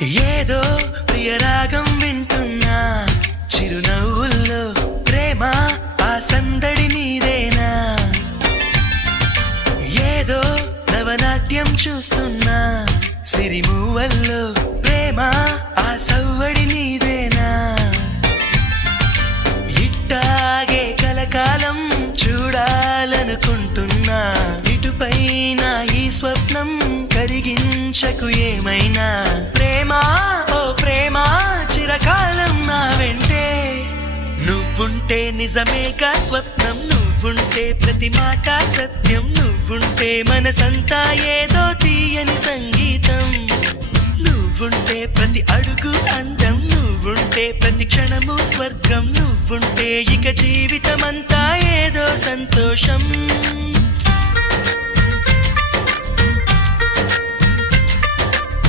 ఏదో ప్రియరాగం వింటున్నా చిరునవ్వుల్లో ప్రేమ ఆ సందడి నీదేనా ఏదో నవనాట్యం చూస్తున్నా సిరిమూవల్లో ప్రేమ ఆ సవ్వడి నీదేనా ఇట్టాగే కలకాలం చూడాలనుకుంటున్నా ఇటుపైన ఈ స్వప్నం కరిగించకు ఏమైనా ప్రేమ ఓ ప్రేమ చిరకాలం నా వెంటే నువ్వుంటే నిజమేగా స్వప్నం నువ్వుంటే ప్రతి మాట సత్యం నువ్వుంటే మనసంతా ఏదో తీయని సంగీతం నువ్వుంటే ప్రతి అడుగు అందం నువ్వుంటే ప్రతి క్షణము స్వర్గం నువ్వుంటే ఇక జీవితమంతా ఏదో సంతోషం